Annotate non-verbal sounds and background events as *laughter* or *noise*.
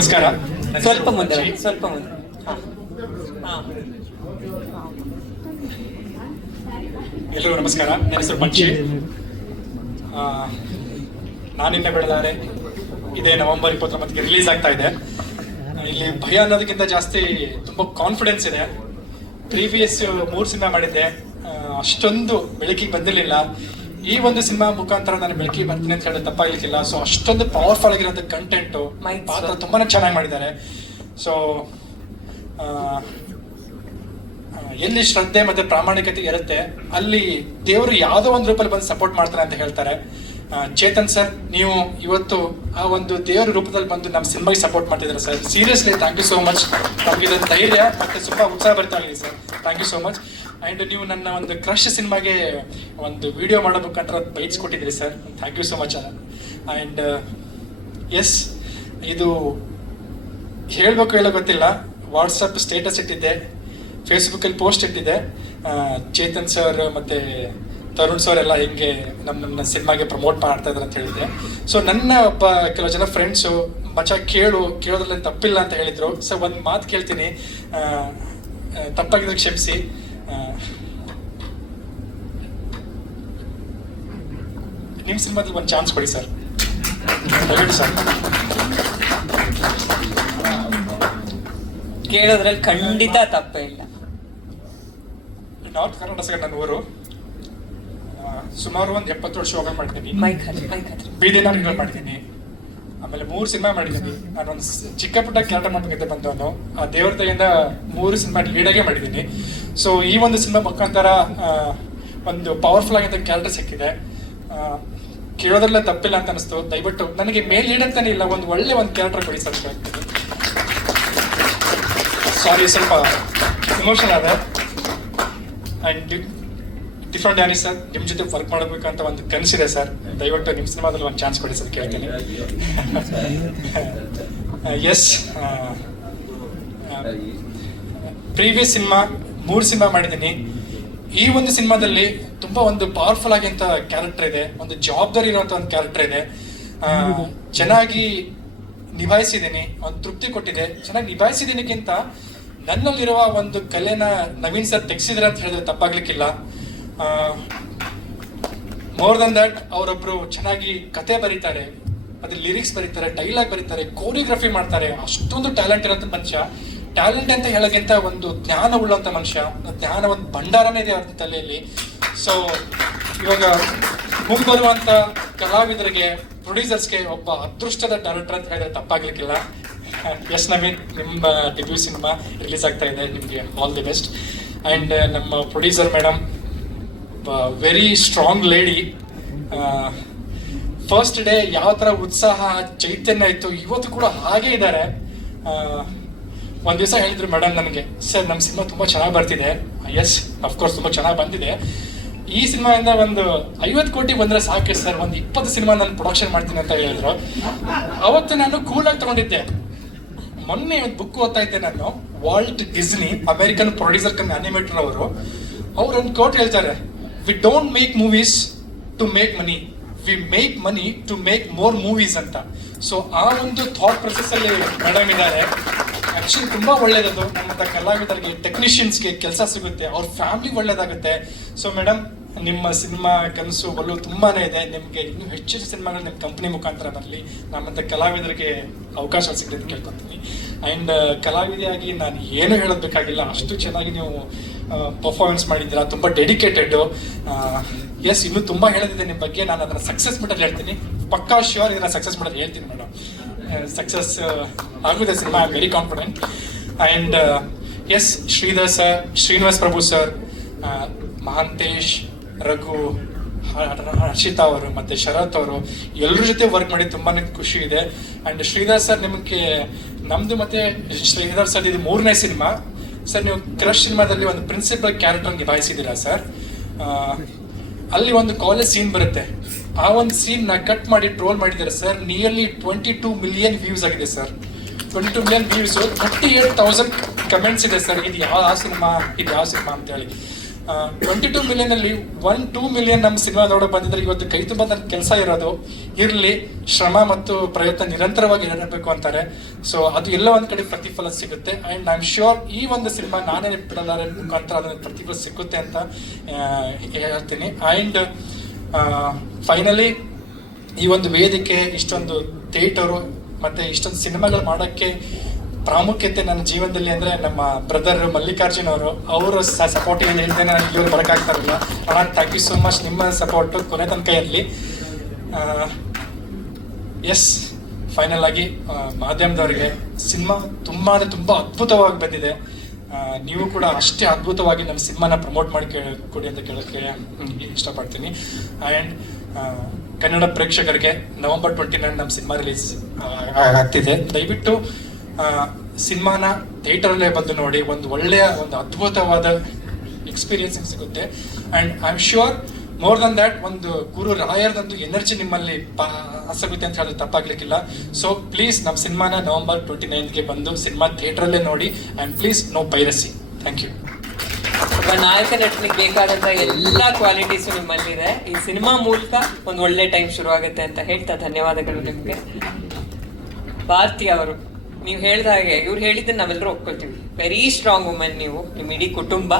ನಮಸ್ಕಾರ. ಸ್ವಲ್ಪ ಮುಂದೆ ಸ್ವಲ್ಪ ಮುಂದೆ. ಎಲ್ರಿಗೂ ನಮಸ್ಕಾರ. ನನ್ನ ಹೆಸರು ಪಂಚಿ. ನಾನಿನ್ನೆ ಬೆಳೆದಾರೆ ಇದೇ ನವೆಂಬರ್ ಇಪ್ಪತ್ತೊಂಬತ್ತಿಗೆ ರಿಲೀಸ್ ಆಗ್ತಾ ಇದೆ. ಇಲ್ಲಿ ಭಯ ಅನ್ನೋದಕ್ಕಿಂತ ಜಾಸ್ತಿ ತುಂಬ ಕಾನ್ಫಿಡೆನ್ಸ್ ಇದೆ. ಪ್ರೀವಿಯಸ್ ಮೂರು ಸಿನಿಮಾ ಮಾಡಿದ್ದೆ. ಅಷ್ಟೊಂದು ಬೆಳಕಿಗೆ ಬಂದಿರಲಿಲ್ಲ. ಈ ಒಂದು ಸಿನಿಮಾ ಮುಖಾಂತರ ನಾನು ಬೆಳಕಿಗೆ ಬರ್ತೀನಿ ಅಂತ ಹೇಳಿದ್ರೆ ತಪ್ಪಾಗ್ಲಿಕ್ಕಿಲ್ಲ. ಸೊ ಅಷ್ಟೊಂದು ಪವರ್ಫುಲ್ ಆಗಿರೋಂಥ ಕಂಟೆಂಟು ಪಾತ್ರ. ತುಂಬಾನೇ ಚೆನ್ನಾಗಿ ಮಾಡಿದ್ದಾರೆ. ಸೊ ಎಲ್ಲಿ ಶ್ರದ್ಧೆ ಮತ್ತೆ ಪ್ರಾಮಾಣಿಕತೆ ಇರುತ್ತೆ ಅಲ್ಲಿ ದೇವರು ಯಾವುದೋ ಒಂದು ರೂಪದಲ್ಲಿ ಬಂದು ಸಪೋರ್ಟ್ ಮಾಡ್ತಾರೆ ಅಂತ ಹೇಳ್ತಾರೆ. ಚೇತನ್ ಸರ್ ನೀವು ಇವತ್ತು ಆ ಒಂದು ದೇವರ ರೂಪದಲ್ಲಿ ಬಂದು ನಮ್ಮ ಸಿನಿಮಾಗೆ ಸಪೋರ್ಟ್ ಮಾಡ್ತಿದ್ದಾರೆ sir seriously thank you so much ನಮ್ಗೆ ಇದೊಂದು ಧೈರ್ಯ ಮತ್ತೆ ತುಂಬಾ ಉತ್ಸಾಹ ಬರ್ತಾ ಇದೆ sir thank you so much and ನೀವು ನನ್ನ ಒಂದು ಕ್ರಶ್ ಸಿನಿಮಾಗೆ ಒಂದು ವಿಡಿಯೋ ಮಾಡಬೇಕಂತ ಕೊಟ್ಟಿದ್ರಿ sir thank you so much and yes ಇದು ಹೇಳ್ಬೇಕು ಹೇಳೋ ಗೊತ್ತಿಲ್ಲ. ವಾಟ್ಸಪ್ ಸ್ಟೇಟಸ್ ಇಟ್ಟಿದ್ದೆ ಫೇಸ್ಬುಕ್ಕಲ್ಲಿ ಪೋಸ್ಟ್ ಇಟ್ಟಿದ್ದೆ. ಚೇತನ್ ಸರ್ ಮತ್ತು ತರುಣ್ ಸರ್ ಎಲ್ಲ ಹೆಂಗೆ ನಮ್ಮ ನನ್ನ ಸಿನಿಮಾಗೆ ಪ್ರಮೋಟ್ ಮಾಡ್ತಾ ಇದ್ದಾರೆ ಅಂತ ಹೇಳಿದ್ದೆ. ಸೊ ನನ್ನ ಒಬ್ಬ ಕೆಲವು ಜನ ಫ್ರೆಂಡ್ಸು ಮಚ ಕೇಳು, ಕೇಳೋದ್ರಲ್ಲಿ ತಪ್ಪಿಲ್ಲ ಅಂತ ಹೇಳಿದರು. ಸೊ ಒಂದು ಮಾತು ಕೇಳ್ತೀನಿ. ತಪ್ಪಾಗಿದ್ರೆ ಕ್ಷಮಿಸಿ. ನಿಮ್ಮ ಸಿನಿಮಾದಲ್ಲಿ ಒಂದು ಚಾನ್ಸ್ ಕೊಡಿ ಸರ್. ದಯವಿಟ್ಟು ಸರ್. ಕೇಳೋದ್ರಲ್ಲಿ ಖಂಡಿತ ತಪ್ಪೇ ಇಲ್ಲ. ನಾರ್ತ್ ಕರ್ನಾಟಕ ನನ್ನ ಊರು. ಸುಮಾರು ಒಂದು ಎಪ್ಪತ್ತು ವರ್ಷ ಯೋಗ ಮಾಡ್ತೀನಿ. ಬೀದಿ ನಾಟಕಗಳು ಮಾಡ್ತೀನಿ. ಆಮೇಲೆ ಮೂರು ಸಿನಿಮಾ ಮಾಡಿದ್ದೀನಿ. ನಾನು ಒಂದು ಚಿಕ್ಕ ಪುಟ್ಟ ಕ್ಯಾರೆಕ್ಟರ್ ಮಾಡ್ಬೇಕಿದ್ದೆ ಬಂದವನು. ಆ ದೇವ್ರ ಮೂರು ಸಿನಿಮಾ ಲೀಡಾಗೆ ಮಾಡಿದ್ದೀನಿ. ಸೊ ಈ ಒಂದು ಸಿನಿಮಾ ಮುಖಾಂತರ ಒಂದು ಪವರ್ಫುಲ್ ಆಗಿದ್ದ ಕ್ಯಾರೆಕ್ಟರ್ ಸಿಕ್ಕಿದೆ. ಕೇಳೋದ್ರಲ್ಲೇ ತಪ್ಪಿಲ್ಲ ಅಂತ ಅನಿಸ್ತು. ದಯವಿಟ್ಟು ನನಗೆ ಮೇಲ್ ಇಲ್ಲ, ಒಂದು ಒಳ್ಳೆ ಒಂದು ಕ್ಯಾರೆಕ್ಟರ್ ಕೊಡಿ ಸರ್. ಸಾರಿ ಸ್ವಲ್ಪ ಇಮೋಷನ್ ಆದ. And different Danny sir? ನಿಮ್ಮ ಜೊತೆ ವರ್ಕ್ ಮಾಡಬೇಕಂತ ಒಂದು ಕನಸಿದೆ ಸರ್. ದಯವಿಟ್ಟು ನಿಮ್ಮ ಸಿನಿಮಾದಲ್ಲಿ ಒಂದು ಚಾನ್ಸ್ ಕೊಡಿ ಸರ್, ಕೇಳ್ತೀನಿ. *laughs* ಎಸ್ ಪ್ರೀವಿಯಸ್ ಸಿನಿಮಾ ಮೂರು ಸಿನಿಮಾ ಮಾಡಿದ್ದೀನಿ. ಈ ಒಂದು ಸಿನಿಮಾದಲ್ಲಿ ತುಂಬಾ ಒಂದು ಪವರ್ಫುಲ್ ಆಗಿಂತ ಕ್ಯಾರೆಕ್ಟರ್ ಇದೆ. ಒಂದು ಜವಾಬ್ದಾರಿ ಇರುವಂತ ಒಂದು ಕ್ಯಾರೆಕ್ಟರ್ ಇದೆ. ಚೆನ್ನಾಗಿ ನಿಭಾಯಿಸಿದ್ದೀನಿ. ಒಂದು ತೃಪ್ತಿ ಕೊಟ್ಟಿದೆ. ಚೆನ್ನಾಗಿ ನಿಭಾಯಿಸಿದ್ದೀನಿಗಿಂತ ನನ್ನಲ್ಲಿರುವ ಒಂದು ಕಲೆನ ನವೀನ್ ಸರ್ ತೆಗ್ಸಿದ್ರೆ ಅಂತ ಹೇಳಿದ್ರೆ ತಪ್ಪಾಗ್ಲಿಕ್ಕಿಲ್ಲ. ಮೋರ್ ದನ್ ದಟ್ ಅವರೊಬ್ರು ಚೆನ್ನಾಗಿ ಕತೆ ಬರೀತಾರೆ. ಅದ್ರ ಲಿರಿಕ್ಸ್ ಬರೀತಾರೆ ಡೈಲಾಗ್ ಬರೀತಾರೆ ಕೋರಿಯೋಗ್ರಫಿ ಮಾಡ್ತಾರೆ. ಅಷ್ಟೊಂದು ಟ್ಯಾಲೆಂಟ್ ಇರೋಂಥ ಮನುಷ್ಯ. ಟ್ಯಾಲೆಂಟ್ ಅಂತ ಹೇಳೋಕ್ಕಿಂತ ಒಂದು ಜ್ಞಾನ ಉಳ್ಳಂತ ಮನುಷ್ಯ ಜ್ಞಾನ ಒಂದು ಭಂಡಾರನೇ ಇದೆ ಅವ್ರ ತಲೆಯಲ್ಲಿ. ಸೊ ಇವಾಗ ಮುಂಬರುವಂತ ಕಲಾವಿದರಿಗೆ ಪ್ರೊಡ್ಯೂಸರ್ಸ್ಗೆ ಒಬ್ಬ ಅದೃಷ್ಟದ ಡೈರೆಕ್ಟರ್ ಅಂತ ಹೇಳಿದ್ರೆ ತಪ್ಪಾಗ್ಲಿಕ್ಕಿಲ್ಲ. ಎಸ್ ನವೀನ್, ನಿಮ್ಮ ಡೆಬ್ಯೂ ಸಿನಿಮಾ ರಿಲೀಸ್ ಆಗ್ತಾ ಇದೆ, ನಿಮಗೆ ಆಲ್ ದಿ ಬೆಸ್ಟ್ ಆ್ಯಂಡ್ ನಮ್ಮ producer madam very strong lady first day ಯಾವ ಥರ ಉತ್ಸಾಹ, ಚೈತನ್ಯ ಇತ್ತು, ಇವತ್ತು ಕೂಡ ಹಾಗೆ ಇದ್ದಾರೆ. ಒಂದು ದಿವಸ ಹೇಳಿದ್ರು ಮೇಡಮ್ ನನಗೆ ಸರ್ ನಮ್ಮ ಸಿನಿಮಾ ತುಂಬ ಚೆನ್ನಾಗಿ ಬರ್ತಿದೆ. ಎಸ್ ಅಫ್ಕೋರ್ಸ್ ತುಂಬ ಚೆನ್ನಾಗಿ ಬಂದಿದೆ. ಈ ಸಿನಿಮಾಯಿಂದ ಒಂದು ಐವತ್ತು ಕೋಟಿ ಬಂದರೆ ಸಾಕು ಸರ್ ಒಂದು ಇಪ್ಪತ್ತು ಸಿನಿಮಾ ನಾನು ಪ್ರೊಡಕ್ಷನ್ ಮಾಡ್ತೀನಿ ಅಂತ ಹೇಳಿದ್ರು. ಅವತ್ತು ನಾನು ಕೂಲಾಗಿ ತಗೊಂಡಿದ್ದೆ. ಮೊನ್ನೆ ಒಂದು ಬುಕ್ ಓದ್ತಾ ಇದ್ದೆ ನಾನು ವಾಲ್ಟ್ ಡಿಸ್ನಿ ಅಮೆರಿಕನ್ ಪ್ರೊಡ್ಯೂಸರ್ ಕಮ್ಮಿ ಅನಿಮೇಟರ್ ಅವರು. ಅವ್ರು ಒಂದು ಕೋಟ್ ಹೇಳ್ತಾರೆ we don't make movies to make money we make money to make more movies ಅಂತ. ಸೊ ಆ ಒಂದು ಥಾಟ್ ಪ್ರೊಸೆಸ್ ಅಲ್ಲಿ ಮೇಡಮ್ ಇದ್ದಾರೆ. ಆಕ್ಚುಲಿ ತುಂಬ ಒಳ್ಳೇದದು. ನಮ್ಮಂಥ ಕಲಾವಿದರಿಗೆ ಟೆಕ್ನಿಷಿಯನ್ಸ್ಗೆ ಕೆಲಸ ಸಿಗುತ್ತೆ. ಅವ್ರ ಫ್ಯಾಮಿಲಿ ಒಳ್ಳೇದಾಗುತ್ತೆ. ಸೊ ಮೇಡಮ್ ನಿಮ್ಮ ಸಿನಿಮಾ ಕನಸು, ಒಲವು ತುಂಬಾ ಇದೆ. ನಿಮಗೆ ಇನ್ನೂ ಹೆಚ್ಚಿನ ಸಿನಿಮಾಗಳು ನಿಮ್ಮ ಕಂಪ್ನಿ ಮುಖಾಂತರ ಬರಲಿ. ನಮ್ಮಂಥ ಕಲಾವಿದರಿಗೆ ಅವಕಾಶ ಸಿಗಲಿ ಅಂತ ಕೇಳ್ಕೊತೀನಿ. ಆ್ಯಂಡ್ ಕಲಾವಿದೆಯಾಗಿ ನಾನು ಏನು ಹೇಳೋದಕ್ಕಾಗಿಲ್ಲ ಅಷ್ಟು ಚೆನ್ನಾಗಿ ನೀವು ಪರ್ಫಾರ್ಮೆನ್ಸ್ ಮಾಡಿದ್ದೀರಾ. ತುಂಬ ಡೆಡಿಕೇಟೆಡು ಎಸ್ ಇನ್ನೂ ತುಂಬ ಹೇಳೋದಿದೆ ನಿಮ್ಮ ಬಗ್ಗೆ. ನಾನು ಅದನ್ನು ಸಕ್ಸಸ್ ಮೀಟಲ್ಲಿ ಹೇಳ್ತೀನಿ. ಪಕ್ಕಾ ಶ್ಯೂರ್ ಇದನ್ನು ಸಕ್ಸಸ್ ಮೀಟಲ್ಲಿ ಹೇಳ್ತೀನಿ ಮೇಡಮ್ ಸಕ್ಸಸ್ ಆಗುತ್ತೆ cinema I am very confident and yes Sridhar sir Srinivas Prabhu sir Mahantesh Raghu Harshita ಅವರು ಮತ್ತು ಶರತ್ ಅವರು ಎಲ್ಲರ ಜೊತೆ ವರ್ಕ್ ಮಾಡಿ ತುಂಬಾ ಖುಷಿ ಇದೆ. ಆ್ಯಂಡ್ ಶ್ರೀಧರ್ ಸರ್ ನಿಮಗೆ ನಮ್ಮದು ಮತ್ತು ಶ್ರೀಧರ್ ಸರ್ ಇದು ಮೂರನೇ ಸಿನಿಮಾ ಸರ್ ನೀವು ಕ್ರಶ್ ಸಿನಿಮಾದಲ್ಲಿ ಒಂದು ಪ್ರಿನ್ಸಿಪಲ್ ಕ್ಯಾರೆಕ್ಟರ್ ನಿಭಾಯಿಸಿದ್ದೀರಾ ಸರ್ ಅಲ್ಲಿ ಒಂದು ಕಾಲೇಜ್ ಸೀನ್ ಬರುತ್ತೆ. ಆ ಒಂದು ಸೀನ್ನ ಕಟ್ ಮಾಡಿ ಟ್ರೋಲ್ ಮಾಡಿದ್ದಾರೆ sir nearly twenty two million views ಆಗಿದೆ sir twenty two million views thirty eight thousand comments ಇದೆ ಸರ್ ಇದು ಯಾವ ಸಿನಿಮಾ ಇದು ಯಾವ ಸಿನಿಮಾ ಅಂತ ಹೇಳಿ. ಟ್ವೆಂಟಿ ಟೂ ಮಿಲಿಯನ್ ಅಲ್ಲಿ ಒನ್ ಟೂ ಮಿಲಿಯನ್ ನಮ್ಮ ಸಿನಿಮಾ ನೋಡ ಬಂದಿದ್ರೆ ಇವತ್ತು ಕೈ ತುಂಬ ನನ್ನ ಕೆಲಸ ಇರೋದು. ಇರಲಿ, ಶ್ರಮ ಮತ್ತು ಪ್ರಯತ್ನ ನಿರಂತರವಾಗಿ ಇರಬೇಕು ಅಂತಾರೆ. ಸೊ ಅದು ಎಲ್ಲ ಒಂದು ಕಡೆ ಪ್ರತಿಫಲ ಸಿಗುತ್ತೆ. ಅಂಡ್ ಐ ಆಮ್ ಶ್ಯೂರ್ ಈ ಒಂದು ಸಿನಿಮಾ ನಾನೇ ಬಿಡಲಾರೆ, ಮುಖಾಂತರ ಅದನ್ನ ಪ್ರತಿಫಲ ಸಿಗುತ್ತೆ ಅಂತ ಹೇಳ್ತೀನಿ. ಅಂಡ್ ಫೈನಲಿ ಈ ಒಂದು ವೇದಿಕೆ, ಇಷ್ಟೊಂದು ಥಿಯೇಟರು ಮತ್ತು ಇಷ್ಟೊಂದು ಸಿನಿಮಾಗಳು ಮಾಡೋಕ್ಕೆ ಪ್ರಾಮುಖ್ಯತೆ ನನ್ನ ಜೀವನದಲ್ಲಿ ಅಂದರೆ ನಮ್ಮ ಬ್ರದರ್ ಮಲ್ಲಿಕಾರ್ಜುನ್ ಅವರು. ಅವರ ಸಪೋರ್ಟ್ ಏನು ಹೇಳ್ತೇನೆ ನಾನು ಇಲ್ಲಿ ಬರೋಕ್ಕಾಗ್ತಾ ಇರಲಿಲ್ಲ. ಅಣ್ಣ ಥ್ಯಾಂಕ್ ಯು ಸೋ ಮಚ್ ನಿಮ್ಮ ಸಪೋರ್ಟು ಕೊನೆ ತನಕ ಇರಲಿ. ಎಸ್ ಫೈನಲ್ ಆಗಿ ಮಾಧ್ಯಮದವರಿಗೆ ಸಿನಿಮಾ ತುಂಬಾ ಅಂದರೆ ತುಂಬಾ ಅದ್ಭುತವಾಗಿ ಬಂದಿದೆ. ನೀವು ಕೂಡ ಅಷ್ಟೇ ಅದ್ಭುತವಾಗಿ ನಮ್ಮ ಸಿನಿಮಾನ ಪ್ರಮೋಟ್ ಮಾಡಿ ಕೊಡಿ ಅಂತ ಕೇಳೋಕ್ಕೆ ಇಷ್ಟಪಡ್ತೀನಿ. ಆ್ಯಂಡ್ ಕನ್ನಡ ಪ್ರೇಕ್ಷಕರಿಗೆ ನವೆಂಬರ್ ಟ್ವೆಂಟಿ ನೈನ್ ನಮ್ಮ ಸಿನಿಮಾ ರಿಲೀಸ್ ಆಗ್ತಿದೆ. ದಯವಿಟ್ಟು ಸಿನಿಮಾನ ಥಿಯೇಟರಲ್ಲೇ ಬಂದು ನೋಡಿ, ಒಂದು ಒಳ್ಳೆಯ, ಒಂದು ಅದ್ಭುತವಾದ ಎಕ್ಸ್ಪೀರಿಯನ್ಸ್ ಸಿಗುತ್ತೆ. And I am sure more than that ಒಂದು ಗುರು ರಾಯರ್ದೊಂದು ಎನರ್ಜಿ ನಿಮ್ಮಲ್ಲಿ ಅಸಗುತ್ತೆ ಅಂತ ಹೇಳಿದ್ರೆ ತಪ್ಪಾಗ್ಲಿಕ್ಕಿಲ್ಲ. ಸೊ ಪ್ಲೀಸ್ ನಮ್ಮ ಸಿನಿಮಾನ ನವೆಂಬರ್ ಟ್ವೆಂಟಿ ನೈನ್ಗೆ ಬಂದು ಸಿನಿಮಾ ಥಿಯೇಟ್ರಲ್ಲೇ ನೋಡಿ and please no piracy thank you ನಾಯಕ ನಟನಿಗೆ ಬೇಕಾದಂತ ಎಲ್ಲಾ ಕ್ವಾಲಿಟೀಸ್ ನಿಮ್ಮಲ್ಲಿದೆ. ಈ ಸಿನಿಮಾ ಮೂಲಕ ಒಂದು ಒಳ್ಳೆ ಟೈಮ್ ಶುರು ಆಗುತ್ತೆ ಅಂತ ಹೇಳ್ತಾ ಧನ್ಯವಾದಗಳು ನಿಮ್ಗೆ. ಭಾರತಿ ಅವರು, ನೀವು ಹೇಳಿದ ಹಾಗೆ, ಇವ್ರು ಹೇಳಿದ್ದನ್ನ ನಾವೆಲ್ಲರೂ ಒಪ್ಕೊಳ್ತೀವಿ. ವೆರಿ ಸ್ಟ್ರಾಂಗ್ ವುಮೆನ್ ನೀವು, ನಿಮ್ಮ ಇಡೀ ಕುಟುಂಬ.